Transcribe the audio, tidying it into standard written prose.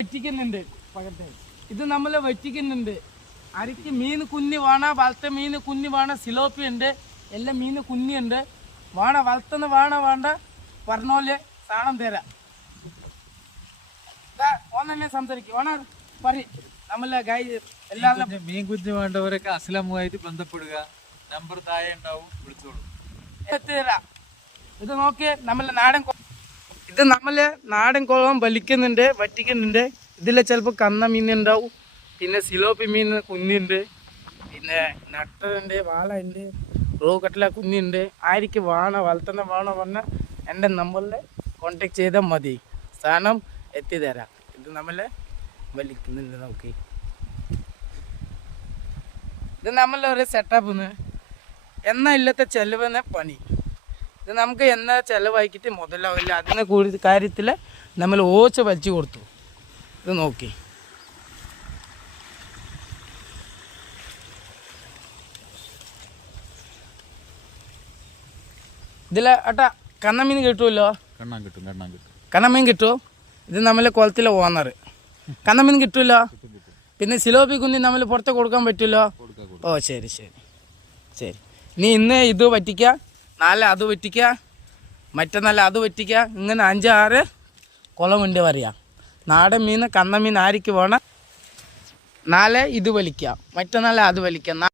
വറ്റിക്കുന്നുണ്ട് പകട്ടെ ഇത് നമ്മൾ വറ്റിക്കുന്നുണ്ട്. അരക്ക് മീൻ കുഞ്ഞി വേണ വളർത്ത മീൻ കുഞ്ഞി വേണ സിലോപ്പി ഉണ്ട്, എല്ലാ മീൻ കുഞ്ഞിയുണ്ട്. വേണ വളർത്തുന്ന വേണ്ട പറഞ്ഞോലെ സാധനം തരാം. ഓന്നെ സംസാരിക്കും വേണ പറ നമ്മളെ ഗൈ എല്ലാവരും മീൻ കുഞ്ഞ് വേണ്ടവരൊക്കെ അസ്ലമുമായിട്ട് ബന്ധപ്പെടുക. നമ്പർ താഴെ ഉണ്ടാവും, വിളിച്ചോളൂ. തരാം. ഇത് നോക്കിയേ നമ്മളെ നാടൻ കുളം വലിക്കുന്നുണ്ട്, വറ്റിക്കുന്നുണ്ട്. ഇതിൽ ചിലപ്പോൾ കന്ന മീൻ ഉണ്ടാവും, പിന്നെ സിലോപ്പി മീൻ കുഞ്ഞുണ്ട്, പിന്നെ നട്ടറുണ്ട്, വാള ഉണ്ട്, റോ കട്ടല കുഞ്ഞുണ്ട്. ആർക്ക് വളർത്തുന്ന പറഞ്ഞാൽ എൻ്റെ നമ്പറിൽ കോൺടാക്ട് ചെയ്താൽ മതി, സാധനം എത്തിത്തരാം. ഇത് നമ്മളെ വലിക്കുന്നുണ്ട്. നോക്കി ഇത് നമ്മളൊരു സെറ്റപ്പ്. എണ്ണ ഇല്ലാത്ത ചെലവിന് പണി. ഇത് നമുക്ക് എണ്ണ ചിലവാക്കിയിട്ട് മുതലാവില്ല. അതിനെ കൂടുതൽ കാര്യത്തിൽ നമ്മൾ ഓച്ച വലിച്ചു കൊടുത്തു. ഇത് നോക്കി ഇതിൽ ഏട്ടാ കണ്ണമീൻ കിട്ടുമല്ലോ. കണ്ണമീൻ കിട്ടുമോ? ഇത് നമ്മളെ കുളത്തിലെ ഓണർ. കണ്ണമീൻ കിട്ടുമല്ലോ. പിന്നെ സിലോപ്പി കുഞ്ഞി നമ്മൾ പുറത്ത് കൊടുക്കാൻ പറ്റുമല്ലോ. ഓ ശരി ശരി ശരി. നീ ഇന്ന് ഇത് വറ്റിക്കുക, നാളെ അത് വറ്റിക്കുക, മറ്റന്നാൾ അത് വറ്റിക്കുക. ഇങ്ങനെ 5-6 കുളമുണ്ട് പറയാം. നാടൻ മീൻ കണ്ണമീൻ ആർക്ക് വേണം. നാളെ ഇത് വലിക്കുക, മറ്റന്നാൾ അത് വലിക്കുക.